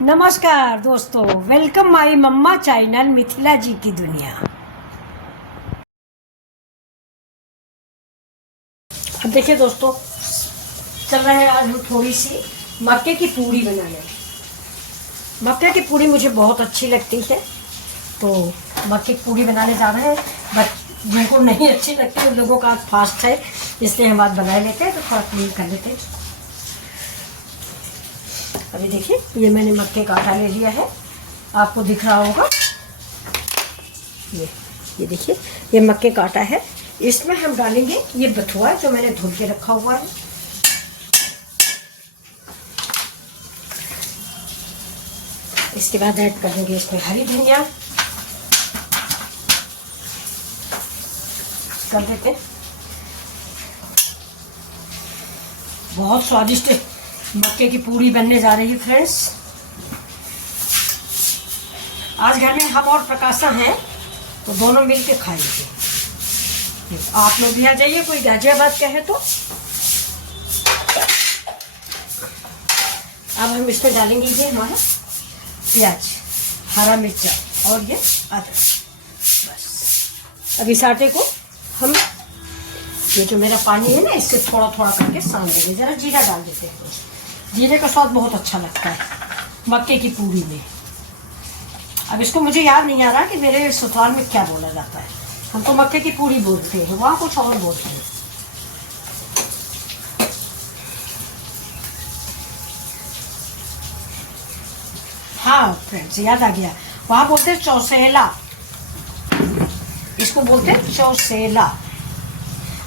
नमस्कार दोस्तों, welcome my mamma channel Mithila ji की दुनिया। अब देखिए दोस्तों, चल रहे हैं आज हम थोड़ी सी मक्के की पूड़ी बनाने। मक्के की पूड़ी मुझे बहुत अच्छी लगती है, तो मक्के की पूड़ी बनाने जा रहे हैं। बट जिनको नहीं अच्छी लगती उन लोगों का फास्ट है, इसलिए हम आज बना लेते हैं। तो थोड़ा क्लीन कर लेते हैं। अभी देखिए, ये मैंने मक्के का आटा ले लिया है, आपको दिख रहा होगा। ये देखिए, ये मक्के का आटा है। इसमें हम डालेंगे ये बथुआ जो मैंने धुल के रखा हुआ है। इसके बाद ऐड कर देंगे इसमें हरी धनिया कर देते। बहुत स्वादिष्ट मक्के की पूड़ी बनने जा रही है फ्रेंड्स। आज घर में हम और प्रकाशा हैं, तो दोनों मिलके खाएंगे। आप लोग भी आ जाइए, कोई गाजियाबाद का है तो। अब हम इसमें डालेंगे ये हमारा प्याज, हरा मिर्चा और ये अदरक। बस अब इस आटे को हम, ये जो मेरा पानी है ना, इससे थोड़ा थोड़ा करके सान देंगे। जरा जीरा डाल देते हैं, जीरे का स्वाद बहुत अच्छा लगता है मक्के की पूड़ी में। अब इसको मुझे याद नहीं आ रहा कि मेरे ससुराल में क्या बोला जाता है। हम तो मक्के की पूड़ी बोलते हैं, वहाँ कुछ और बोलते हैं। हाँ फ्रेंड्स, याद आ गया, वहाँ बोलते हैं चौसेला, इसको बोलते हैं चौसेला।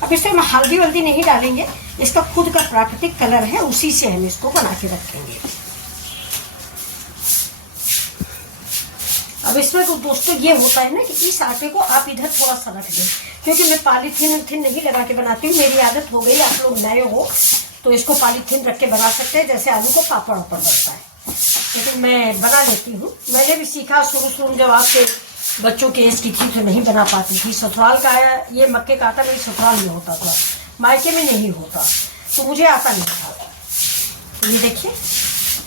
अब इसमें हम हल्दी वल्दी नहीं डालेंगे, इसका खुद का प्राकृतिक कलर है, उसी से हम इसको बना के रखेंगे। अब इसमें तो दोस्तों ये होता है ना कि इस आटे को आप इधर थोड़ा सा रख दें, क्योंकि मैं पॉलीथीन नहीं लगा के बनाती हूँ। मेरी आदत हो गई, आप लोग नए हो तो इसको पॉलीथीन रख के बना सकते हैं, जैसे आलू को पापड़ ऊपर बनता है। लेकिन मैं बना लेती हूँ। मैंने भी सीखा शुरू में, जब आपके बच्चों की एज की थी तो नहीं बना पाती थी। ससुराल का ये मक्के का आटा मेरे ससुराल में होता था, मायके में नहीं होता, तो मुझे आता नहीं था। ये देखिए,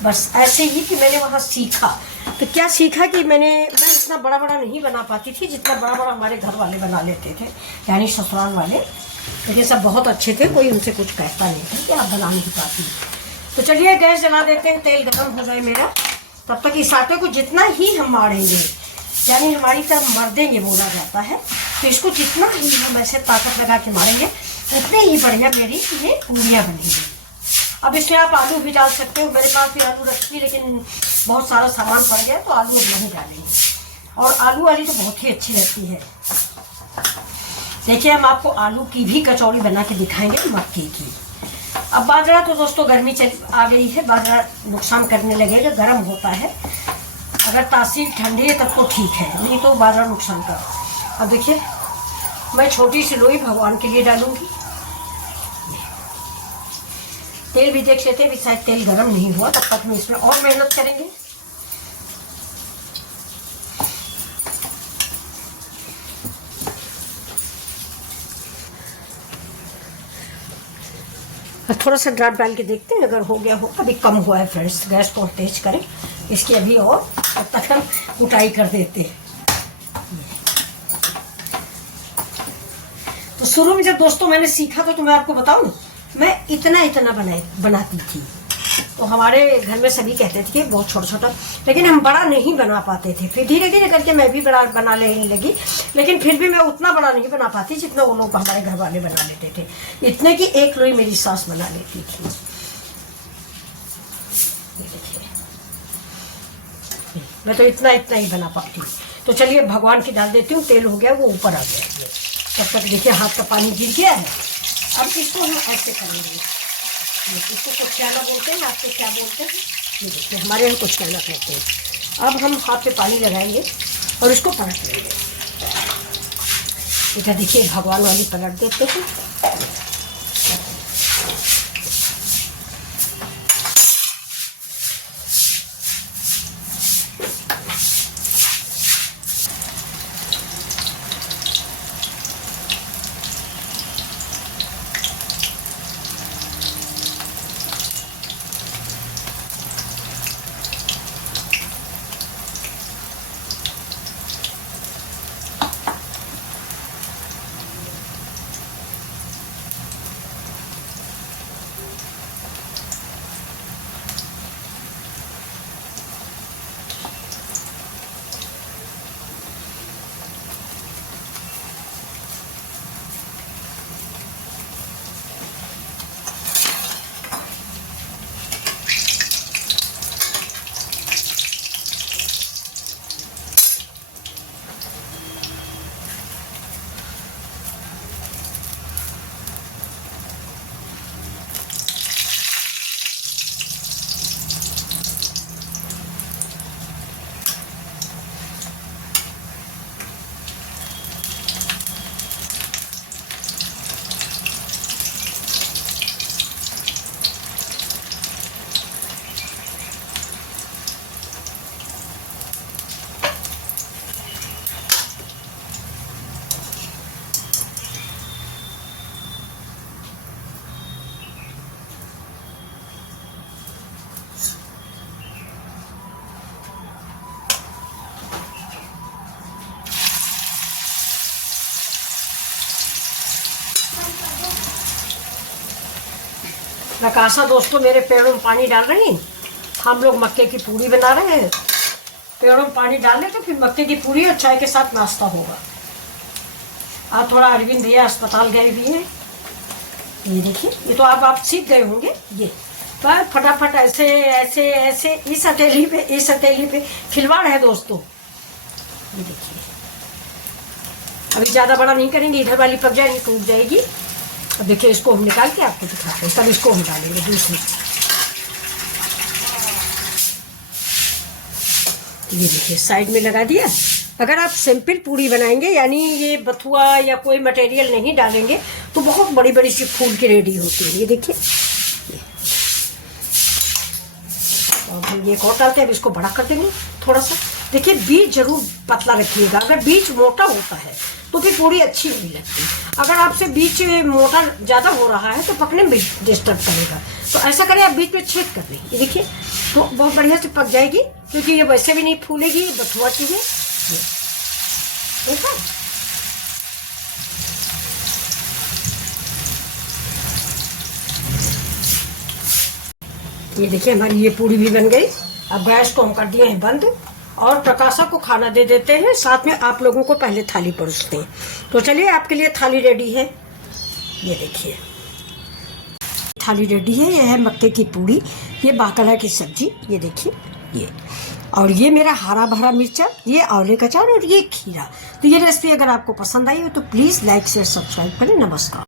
बस ऐसे ही कि मैंने वहाँ सीखा। तो क्या सीखा कि मैं इतना बड़ा बड़ा नहीं बना पाती थी जितना बड़ा बड़ा हमारे घर वाले बना लेते थे, यानी ससुराल वाले। तो ये सब बहुत अच्छे थे, कोई उनसे कुछ कहता नहीं था कि आप बना नहीं पाती। तो चलिए गैस जला देते हैं, तेल गर्म हो जाए मेरा। तब तक इस आटे को जितना ही हम मारेंगे, यानी हमारी तरफ मर देंगे बोला जाता है, तो इसको जितना ही हम ऐसे ताकत लगा के मारेंगे उतने ही बढ़िया मेरी ये पूड़ियाँ बनेंगी। अब इसमें आप आलू भी डाल सकते हो। मेरे पास भी आलू रखी, लेकिन बहुत सारा सामान पड़ गया तो आलू नहीं डालेंगे। और आलू वाली तो बहुत ही अच्छी लगती है। देखिए, हम आपको आलू की भी कचौड़ी बना के दिखाएंगे मक्के की। अब बाजरा तो दोस्तों गर्मी आ गई है, बाजरा नुकसान करने लगेगा, गर्म होता है। अगर तासीर ठंडी है तब तो ठीक है, नहीं तो बाजरा नुकसान कर। अब देखिए, मैं छोटी सी लोई भगवान के लिए डालूंगी। तेल भी देख लेते हैं, शायद तेल गर्म नहीं हुआ, तब तक हम इसमें और मेहनत करेंगे। थोड़ा सा ड्राप डाल के देखते हैं, अगर हो गया हो। अभी कम हुआ है फ्रेंड्स, गैस को तेज करें इसकी अभी, और तब तक हम कुटाई कर देते हैं। तो शुरू में जब दोस्तों मैंने सीखा तो मैं आपको बताऊं, मैं इतना बनाती थी। तो हमारे घर में सभी कहते थे कि बहुत छोटा छोटा, लेकिन हम बड़ा नहीं बना पाते थे। फिर धीरे धीरे करके मैं भी बड़ा बना लेने लगी, लेकिन फिर भी मैं उतना बड़ा नहीं बना पाती जितना वो लोग हमारे घर वाले बना लेते थे। इतने की एक लोई मेरी सास बना लेती थी। मैं तो इतना ही बना पाती। तो चलिए भगवान की डाल देती हूँ। तेल हो गया, वो ऊपर आ गया। तब तक देखिए हाथ का पानी गिर गया है। अब इसको हम ऐसे कर लेंगे। इसको कुचैला बोलते हैं, आपको क्या बोलते हैं ये देखिए, हमारे यहाँ कुचैला कहते हैं। अब हम हाथ पे पानी लगाएंगे और इसको पलट लेंगे। इधर देखिए भगवान वाली पलट देते हैं। प्रकाशा दोस्तों मेरे पेड़ों में पानी डाल रही हैं। हम लोग मक्के की पूड़ी बना रहे हैं। पेड़ों में पानी डालें तो फिर मक्के की पूड़ी और चाय के साथ नाश्ता होगा। आज थोड़ा अरविंद भैया अस्पताल गए भी हैं। ये देखिए, ये तो आप सीख गए होंगे। ये पर फटाफट ऐसे ऐसे ऐसे इस हथेली पे खिलवाड़ है दोस्तों। ये देखिए, अभी ज़्यादा बड़ा नहीं करेंगे, इधर वाली पक जाएगी, टूट जाएगी। अब देखिए, इसको हम निकाल के आपको दिखाते हैं। तब इसको हम डालेंगे दूसरी। ये देखिए, साइड में लगा दिया। अगर आप सिंपल पूड़ी बनाएंगे, यानी ये बथुआ या कोई मटेरियल नहीं डालेंगे, तो बहुत बड़ी बड़ी सी फूल की रेडी होती है। ये देखिए, और हम ये एक और डालते हैं। अब इसको बड़ा कर देंगे थोड़ा सा। देखिए, बीज जरूर पतला रखिएगा। अगर बीज मोटा होता है तो फिर पूड़ी अच्छी नहीं लगती। अगर आपसे बीज मोटा ज़्यादा हो रहा है तो पकने में डिस्टर्ब करेगा। तो ऐसा करें, आप बीच में छेद कर दें। ये देखिए, तो बहुत बढ़िया से पक जाएगी, क्योंकि ये वैसे भी नहीं फूलेगी, बथुआ की है। देखा, ये देखिए, हमारी ये पूड़ी भी बन गई। अब गैस को हम कर दिए हैं बंद और प्रकाशा को खाना दे देते हैं। साथ में आप लोगों को पहले थाली परोसते हैं। तो चलिए, आपके लिए थाली रेडी है। ये देखिए, थाली रेडी है। ये है मक्के की पूड़ी, ये बाकला की सब्जी, ये देखिए ये, और ये मेरा हरा भरा मिर्चा, ये आंवले का अचार और ये खीरा। तो ये रेसिपी अगर आपको पसंद आई हो तो प्लीज़ लाइक शेयर सब्सक्राइब करें। नमस्कार।